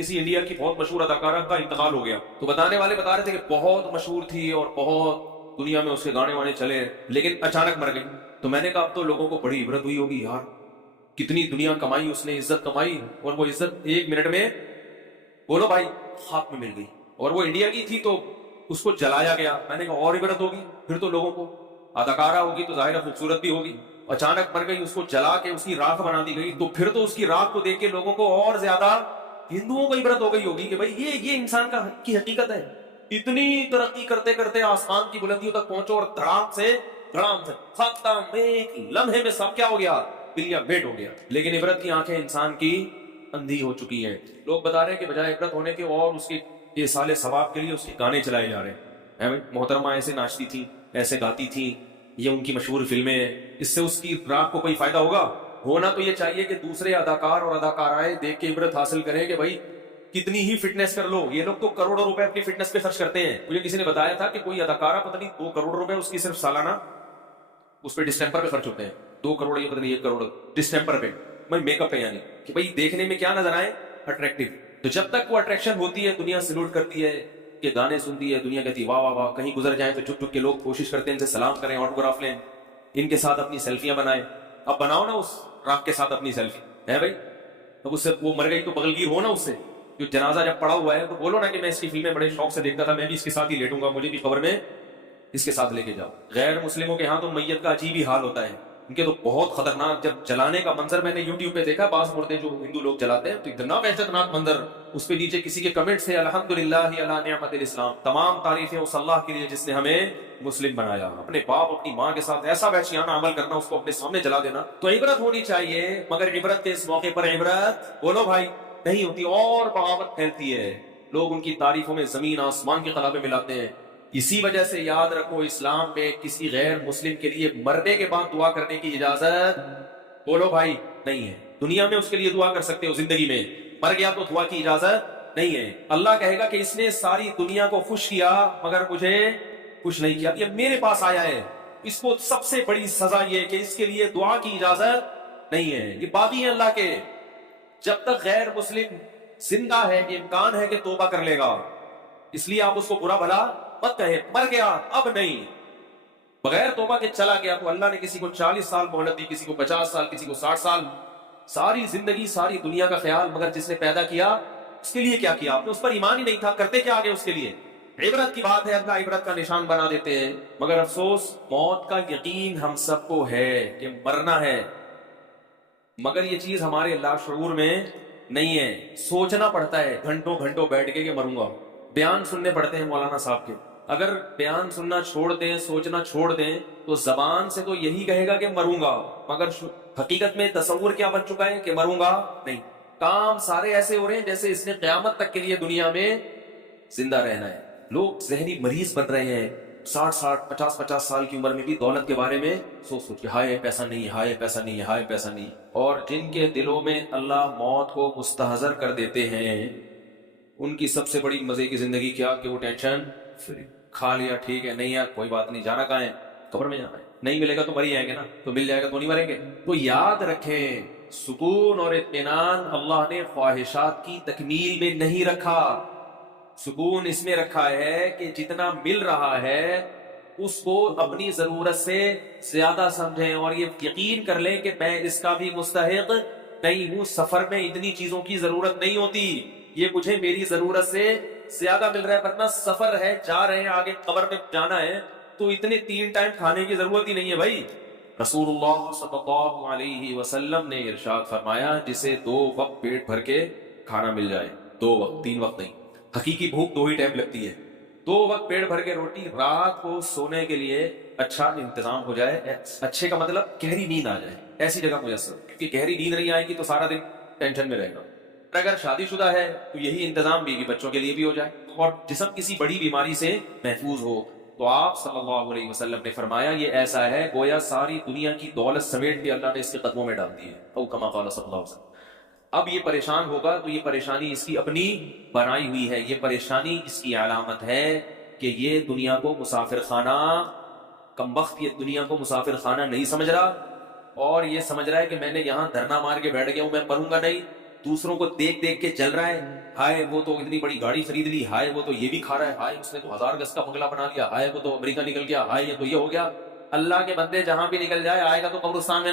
کسی انڈیا کی بہت مشہور اداکارہ کا انتقال ہو گیا، تو بتانے والے بتا رہے تھے کہ بہت مشہور تھی اور بہت دنیا میں اس کے گانے وانے چلے، لیکن اچانک مر گئی۔ تو میں نے کہا اب تو لوگوں کو بڑی عبرت ہوئی ہوگی، یار کتنی دنیا کمائی اس نے، عزت کمائی، اور وہ عزت 1 منٹ میں بولو بھائی خاک میں مل گئی۔ اور وہ انڈیا کی تھی تو اس کو جلایا گیا۔ میں نے کہا اور عبرت ہوگی، پھر تو لوگوں کو، اداکارہ ہوگی تو ظاہر ہے خوبصورت بھی ہوگی، اچانک مر گئی، اس کو جلا کے اس کی راکھ بنا دی گئی، تو پھر تو اس کی راکھ کو دیکھ کے لوگوں کو اور زیادہ، ہندوؤں کو عبرت ہو گئی ہوگی کہ بھائی یہ انسان کی حقیقت ہے۔ اتنی ترقی کرتے کرتے آسمان کی بلندیوں تک پہنچو اور دھڑام سے ختم، ایک لمحے میں سب کیا ہو گیا، بلیا بیٹ ہو گیا۔ لیکن عبرت کی آنکھیں انسان کی اندھی ہو چکی ہیں۔ لوگ بتا رہے ہیں کہ بجائے عبرت ہونے کے اور اس کے یہ سال ثواب کے لیے اس کے گانے چلائے جا رہے ہیں۔ محترمہ ایسے ناچتی تھی، ایسے گاتی تھی، یہ ان کی مشہور فلمیں ہیں، اس سے اس کی راہ کو کوئی فائدہ ہوگا؟ ہونا تو یہ چاہیے کہ دوسرے اداکار اور اداکارائیں دیکھ کے عبرت حاصل کریں کہ بھائی کتنی ہی فٹنس کر لو، یہ لوگ تو کروڑوں روپے اپنی فٹنس پہ خرچ کرتے ہیں۔ مجھے کسی نے بتایا تھا کہ کوئی اداکارہ پتہ نہیں 2 کروڑ روپے اس کی صرف سالانہ اس پہ ڈسٹیمپر پہ خرچ ہوتے ہیں، 2 کروڑ یا پتہ نہیں 1 کروڑ ڈسٹیمپر پہ، میک اپ پہ، یعنی کہ بھائی دیکھنے میں کیا نظر آئے، اٹریکٹیو۔ تو جب تک وہ اٹریکشن ہوتی ہے دنیا سلوٹ کرتی ہے، کہ گانے سنتی ہے، دنیا کہتی ہے واہ واہ واہ، کہیں گزر جائیں تو چپ چپ کے لوگ کوشش کرتے ہیں ان سے سلام کریں، آٹوگراف لیں، ان کے ساتھ اپنی سیلفیاں بنائیں۔ اب بناؤ نا اس راکھ کے ساتھ اپنی سیلفی، ہے بھائی؟ اب اس سے وہ مر گئی تو بغلگیر ہو نا اس سے، جو جنازہ جب پڑا ہوا ہے تو بولو نا کہ میں اس کی فلمیں بڑے شوق سے دیکھتا تھا، میں بھی اس کے ساتھ ہی لیٹوں گا، مجھے بھی قبر میں اس کے ساتھ لے کے جاؤ۔ غیر مسلموں کے ہاں تو میت کا عجیب ہی حال ہوتا ہے، ان کے تو بہت خطرناک، جب جلانے کا منظر میں نے یوٹیوب پہ دیکھا، بعض مردے جو ہندو لوگ جلاتے ہیں تو اتنا وحشتناک منظر، اس پہ نیچے کسی کے کمنٹس ہیں الحمدللہ علی نعمت الاسلام، تمام تعریفیں اس اللہ کے لیے جس نے ہمیں مسلم بنایا۔ اپنے باپ اپنی ماں کے ساتھ ایسا وحشیانہ عمل کرنا، اس کو اپنے سامنے جلا دینا، تو عبرت ہونی چاہیے، مگر عبرت کے اس موقع پر عبرت بولو بھائی نہیں ہوتی، اور بغاوت پھیلتی ہے، لوگ ان کی تعریفوں میں زمین آسمان کے قلابے ملاتے ہیں۔ اسی وجہ سے یاد رکھو اسلام میں کسی غیر مسلم کے لیے مرنے کے بعد دعا کرنے کی اجازت بولو بھائی نہیں ہے۔ دنیا میں اس کے لیے دعا کر سکتے ہو، زندگی میں، مر گیا تو دعا کی اجازت نہیں ہے۔ اللہ کہے گا کہ اس نے ساری دنیا کو خوش کیا مگر مجھے خوش نہیں کیا، یہ میرے پاس آیا ہے، اس کو سب سے بڑی سزا یہ کہ اس کے لیے دعا کی اجازت نہیں ہے۔ یہ باغی ہیں اللہ کے، جب تک غیر مسلم زندہ ہے امکان ہے کہ توبہ کر لے گا، اس لیے آپ اس کو برا بھلا مت کہے، مر گیا اب نہیں، بغیر توبہ کے چلا گیا تو اللہ نے کسی کو 40 سال مہلت دی، کسی کو 50 سال، کسی کو 60 سال، ساری زندگی ساری دنیا کا خیال، مگر جس نے پیدا کیا اس کے لیے کیا کیا آپ نے؟ اس پر ایمان ہی نہیں تھا، کرتے کیا آگے اس کے لیے؟ عبرت کی بات ہے، اللہ عبرت کا نشان بنا دیتے ہیں، مگر افسوس موت کا یقین ہم سب کو ہے کہ مرنا ہے، مگر یہ چیز ہمارے لاشعور میں نہیں ہے، سوچنا پڑتا ہے گھنٹوں گھنٹوں بیٹھ کے کہ مروں گا، بیان سننے پڑتے ہیں مولانا صاحب کے، اگر بیان سننا چھوڑ دیں، سوچنا چھوڑ دیں تو زبان سے تو یہی کہے گا کہ مروں گا، مگر حقیقت میں تصور کیا بن چکا ہے کہ مروں گا نہیں۔ کام سارے ایسے ہو رہے ہیں جیسے اس نے قیامت تک کے لیے دنیا میں زندہ رہنا ہے۔ لوگ ذہنی مریض بن رہے ہیں، 50 سال کی عمر میں بھی دولت کے بارے میں سوچ کے ہائے پیسہ نہیں، ہائے پیسہ نہیں، ہائے پیسہ نہیں، اور جن کے دلوں میں اللہ موت کو مستحضر کر دیتے ہیں ان کی سب سے بڑی مزے کی زندگی کیا کہ وہ ٹینشن فری، کھا لیا ٹھیک ہے، نہیں ہے کوئی بات نہیں، جانا کہاں ہے؟ قبر میں جانا ہے، نہیں ملے گا تو مر ہی آئیں گے نا، تو مل جائے گا تو نہیں مریں گے۔ تو یاد رکھیں سکون اور اطمینان اللہ نے خواہشات کی تکمیل میں نہیں رکھا، سکون اس میں رکھا ہے کہ جتنا مل رہا ہے اس کو اپنی ضرورت سے زیادہ سمجھیں، اور یہ یقین کر لیں کہ میں اس کا بھی مستحق نہیں ہوں، سفر میں اتنی چیزوں کی ضرورت نہیں ہوتی، یہ مجھے میری ضرورت سے زیادہ مل رہا ہے، ورنہ سفر ہے، جا رہے ہیں آگے قبر میں جانا ہے تو اتنے 3 ٹائم کھانے کی ضرورت ہی نہیں ہے بھائی۔ رسول اللہ صلی اللہ علیہ وسلم نے ارشاد فرمایا جسے 2 وقت پیٹ بھر کے کھانا مل جائے، 2 وقت 3 وقت نہیں، حقیقی بھوک 2 ہی ٹائم لگتی ہے، 2 وقت پیٹ بھر کے روٹی، رات کو سونے کے لیے اچھا انتظام ہو جائے، اچھے کا مطلب گہری نیند آ جائے، ایسی جگہ میسر، کیونکہ گہری نیند نہیں آئے گی تو سارا دن ٹینشن میں رہے گا۔ اگر شادی شدہ ہے تو یہی انتظام بیوی بچوں کے لیے بھی ہو جائے، اور جسم کسی بڑی بیماری سے محفوظ ہو، تو آپ صلی اللہ علیہ وسلم نے فرمایا یہ ایسا ہے گویا ساری دنیا کی دولت سمیٹ کے اللہ نے اس کے قدموں میں ڈال دی ہے، او کما قال صلی اللہ علیہ وسلم۔ اب یہ پریشان ہوگا تو یہ پریشانی اس کی اپنی بنائی ہوئی ہے، یہ پریشانی اس کی علامت ہے کہ یہ دنیا کو مسافر خانہ، کمبخت یہ دنیا کو مسافر خانہ نہیں سمجھ رہا، اور یہ سمجھ رہا ہے کہ میں نے یہاں دھرنا مار کے بیٹھ گیا ہوں، میں مروں گا نہیں، دوسروں کو دیکھ دیکھ کے چل رہا ہے, ہائے وہ تو اتنی بڑی گاڑی خرید لی, ہائے وہ تو یہ بھی کھا رہا ہے, ہائے اس نے تو 1000 گز کا بنگلہ بنا لیا, ہائے وہ تو امریکہ نکل گیا, ہائے یہ تو یہ ہو گیا. اللہ کے بندے جہاں بھی نکل جائے آئے گا تو قبرستان میں